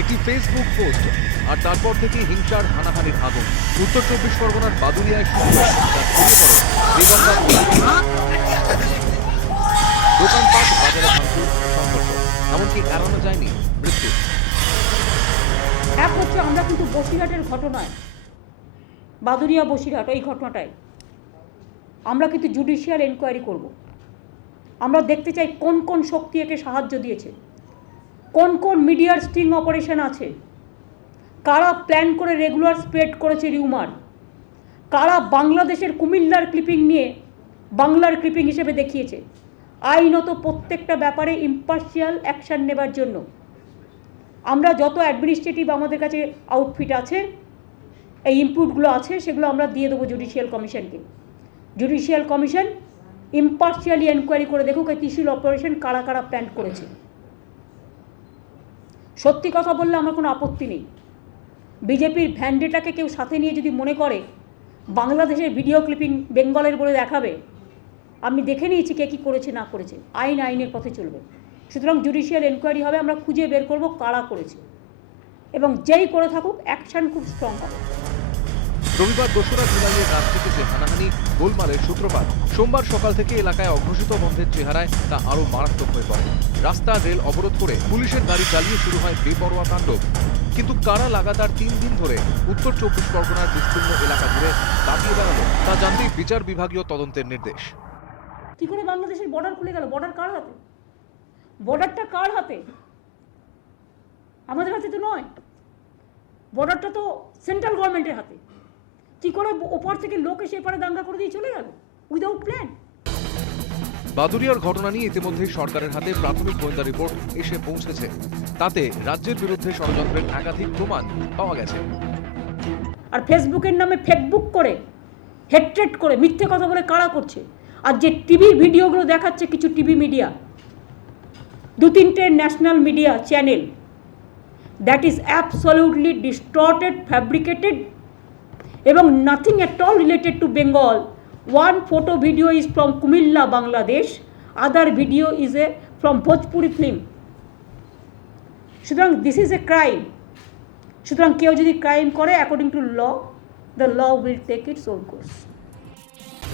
একটি Facebook post আর তারপর থেকে হিংসার হানাহানির আগুন। উত্তর 24 পরগনার বাদুড়িয়ায় শুরু হয়, যা ছড়িয়ে পড়ে বেগমগঞ্জ, দোকানপাট, বাজারে ভাঙচুর, সংঘর্ষ, এমনকি এড়ানো যায়নি মৃত্যু। এক হচ্ছে আমরা কিন্তু বসিরহাটের ঘটনায়, বাদুড়িয়া বসিরহাট এই ঘটনাটায় আমরা কিন্তু জুডিশিয়াল এনকোয়ারি করব। আমরা দেখতে চাই কোন কোন শক্তি একে সাহায্য দিয়েছে, কোন কোন মিডিয়ার স্টিং অপারেশন আছে, কারা প্ল্যান করে রেগুলার স্প্রেড করেছে রিউমার, কারা বাংলাদেশের কুমিল্লার ক্লিপিং নিয়ে বাংলার ক্লিপিং হিসেবে দেখিয়েছে। আইনত প্রত্যেকটা ব্যাপারে ইম্পার্শিয়াল অ্যাকশান নেবার জন্য আমরা যত অ্যাডমিনিস্ট্রেটিভ আমাদের কাছে আউটফিট আছে, এই ইনপুটগুলো আছে, সেগুলো আমরা দিয়ে দেবো জুডিশিয়াল কমিশনকে। জুডিশিয়াল কমিশন ইম্পার্শিয়ালি এনকোয়ারি করে দেখুক এই ত্রিশূল অপারেশন কারা কারা প্ল্যান করেছে। সত্যি কথা বললে আমার কোনো আপত্তি নেই। বিজেপির ভ্যান্ডেটাকে কেউ সাথে নিয়ে যদি মনে করে বাংলাদেশের ভিডিও ক্লিপিং বেঙ্গলের বলে দেখাবে, আমি দেখে নিয়েছি কে কী করেছে না করেছে। আইন আইনের পথে চলবে। সুতরাং জুডিশিয়াল এনকোয়ারি হবে, আমরা খুঁজে বের করব কারা করেছে, এবং যেই করে থাকুক অ্যাকশন খুব স্ট্রং হবে। রবিবার 2রা জুলাইয়ের রাত থেকে যে হানাহানি গোলমালের সূত্রপাত, সোমবার সকাল থেকে এলাকায় অঘোষিত বন্ধের চেহারায় তা আরও মারাত্মক হয়ে পড়ে। রাস্তা রেল অবরোধ করে পুলিশের গাড়ি চালিয়ে শুরু হয় বেপরোয়া তাণ্ডব। কিন্তু কারা লাগাতার 3 দিন ধরে উত্তর 24 পরগনার বিস্তীর্ণ এলাকা জুড়ে দাপিয়ে বেড়ালো তা জানতেই বিচার বিভাগীয় তদন্তের নির্দেশ। কি করে বাংলাদেশের বর্ডার খুলে গেল? বর্ডার কার হাতে? বর্ডারটা কার হাতে? আমাদের হাতে তো নয়, বর্ডারটা তো সেন্ট্রাল গভর্নমেন্টের হাতে। কি করে ওপর থেকে লোক এসে এপারে দাঙ্গা করে দিয়ে চলে গেল উইদাউট প্ল্যান? বাদুড়িয়ার ঘটনা নিয়ে ইতিমধ্যেই সরকারের হাতে প্রাথমিক গোয়েন্দা রিপোর্ট এসে পৌঁছেছে। তাতে রাজ্যের বিরুদ্ধে ষড়যন্ত্রের একাধিক প্রমাণ পাওয়া গেছে। আর ফেসবুকের নামে ফেকবুক করে, হেট্রেট করে, মিথ্যে কথা বলে কারা করছে? আর যে টিভি ভিডিওগুলো দেখাচ্ছে কিছু টিভি মিডিয়া, 2-3টে national media channel, that is absolutely distorted, fabricated, এবং nothing at all related to Bengal. One photo video is from Kumilla, Bangladesh. Other video is from Bhojpuri film. সুতরাং দিস ইজ এ ক্রাইম। সুতরাং কেউ যদি crime করে, according to law, the law will take its own course.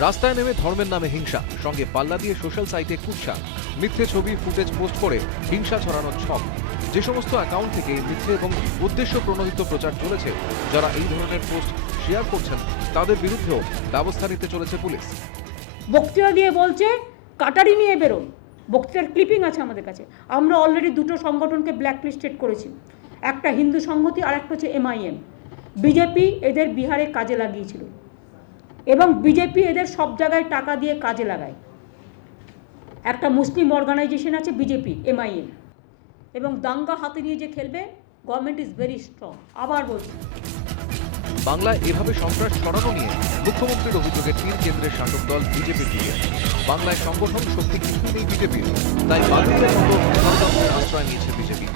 রাস্তায় নেমে ধর্মের নামে হিংসা, সঙ্গে পাল্লা দিয়ে সোশ্যাল সাইটে কুৎসা, মিথ্যে ছবি ফুটেজ পোস্ট করে হিংসা ছড়ানোর ছক। যে সমস্ত অ্যাকাউন্ট থেকে মিথ্যে এবং উদ্দেশ্য প্রণোদিত প্রচার চলেছে, যারা এই ধরনের পোস্ট শেয়ার করছেন তাদের বিরুদ্ধেও ব্যবস্থা নিতে চলেছে পুলিশ। বক্তৃতা দিয়ে বলছে কাটারি নিয়ে বেরোন, বক্তৃতার ক্লিপিং আছে আমাদের কাছে। আমরা অলরেডি 2টো সংগঠনকে ব্ল্যাকলিস্টেড করেছি, একটা হিন্দু সংহতি আর একটা হচ্ছে MIM। বিজেপি এদের বিহারে কাজে লাগিয়েছিল এবং বিজেপি এদের সব জায়গায় টাকা দিয়ে কাজে লাগায়। একটা মুসলিম অর্গানাইজেশন আছে বিজেপি, MIM, এবং দাঙ্গা হাতে নিয়ে যে খেলবে, গভর্নমেন্ট ইজ ভেরি স্ট্রং। আবার বলছি, বাংলায় এভাবে সন্ত্রাস ছড়ানো নিয়ে মুখ্যমন্ত্রীর অভিযোগের তীর কেন্দ্রের শাসক দল বিজেপির দিকে। বাংলায় সংগঠন শক্তি কিছুই নেই বিজেপির, তাই বাংলাদেশের মতো আশ্রয় নিয়েছে বিজেপি।